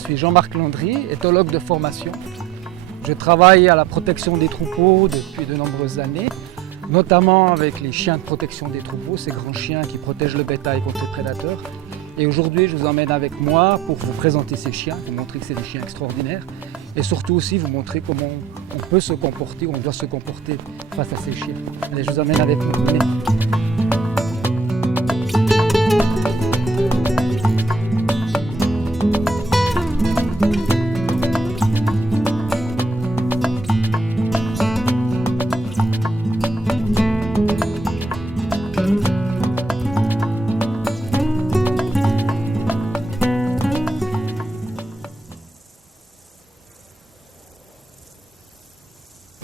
suis Jean-Marc Landry, éthologue de formation. Je travaille à la protection des troupeaux depuis de nombreuses années, notamment avec les chiens de protection des troupeaux, ces grands chiens qui protègent le bétail contre les prédateurs. Et aujourd'hui, je vous emmène avec moi pour vous présenter ces chiens, vous montrer que c'est des chiens extraordinaires et surtout aussi vous montrer comment on peut se comporter, on doit se comporter face à ces chiens. Allez, je vous emmène avec moi. Venez.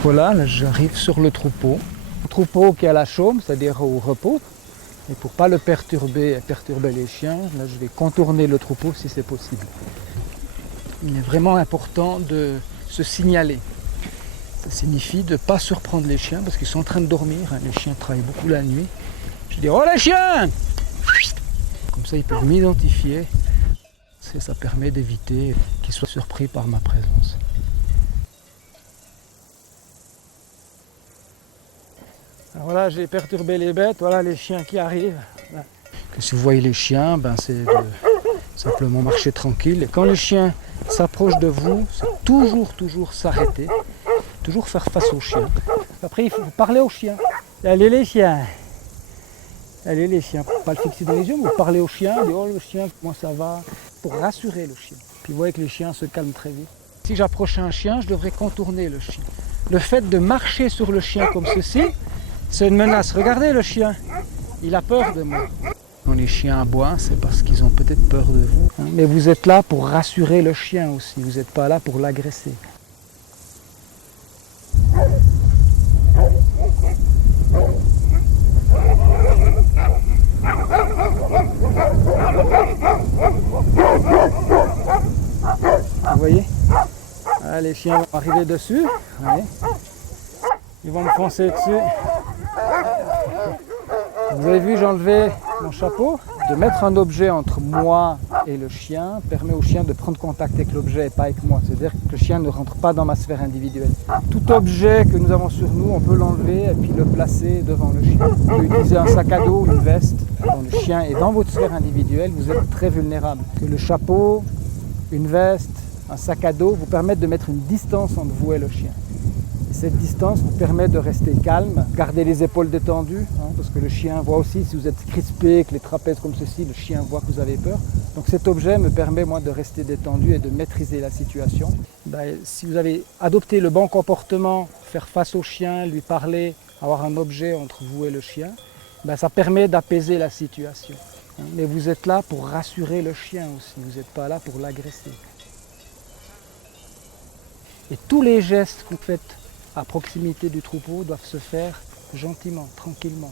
Voilà, là j'arrive sur le troupeau qui est à la chaume, c'est-à-dire au repos. Et pour ne pas le perturber et perturber les chiens, là je vais contourner le troupeau si c'est possible. Il est vraiment important de se signaler. Ça signifie de ne pas surprendre les chiens parce qu'ils sont en train de dormir. Les chiens travaillent beaucoup la nuit. Je dis « Oh les chiens !» Comme ça ils peuvent m'identifier. Ça permet d'éviter qu'ils soient surpris par ma présence. Alors voilà, j'ai perturbé les bêtes, voilà les chiens qui arrivent. Si vous voyez les chiens, c'est de simplement marcher tranquille. Et quand les chiens s'approchent de vous, c'est toujours s'arrêter, toujours faire face aux chiens. Après, il faut parler aux chiens. Allez les chiens, pas le fixer dans les yeux, mais vous parlez aux chiens, dites, oh le chien, comment ça va, pour rassurer le chien. Puis vous voyez que les chiens se calment très vite. Si j'approche un chien, je devrais contourner le chien. Le fait de marcher sur le chien comme ceci, c'est une menace. Regardez le chien, il a peur de moi. Quand les chiens aboient, c'est parce qu'ils ont peut-être peur de vous. Mais vous êtes là pour rassurer le chien aussi, vous n'êtes pas là pour l'agresser. Vous voyez? Ah, les chiens vont arriver dessus. Allez. Ils vont me foncer dessus. Vous avez vu, j'ai enlevé mon chapeau. De mettre un objet entre moi et le chien permet au chien de prendre contact avec l'objet et pas avec moi. C'est-à-dire que le chien ne rentre pas dans ma sphère individuelle. Tout objet que nous avons sur nous, on peut l'enlever et puis le placer devant le chien. Vous pouvez utiliser un sac à dos ou une veste. Quand le chien est dans votre sphère individuelle, vous êtes très vulnérable. Que le chapeau, une veste, un sac à dos vous permettent de mettre une distance entre vous et le chien. Cette distance vous permet de rester calme, garder les épaules détendues, parce que le chien voit aussi, si vous êtes crispé, que les trapèzes comme ceci, le chien voit que vous avez peur. Donc cet objet me permet moi de rester détendu et de maîtriser la situation. Si vous avez adopté le bon comportement, faire face au chien, lui parler, avoir un objet entre vous et le chien, ça permet d'apaiser la situation. Mais vous êtes là pour rassurer le chien aussi, vous n'êtes pas là pour l'agresser. Et tous les gestes que vous faites à proximité du troupeau doivent se faire gentiment, tranquillement.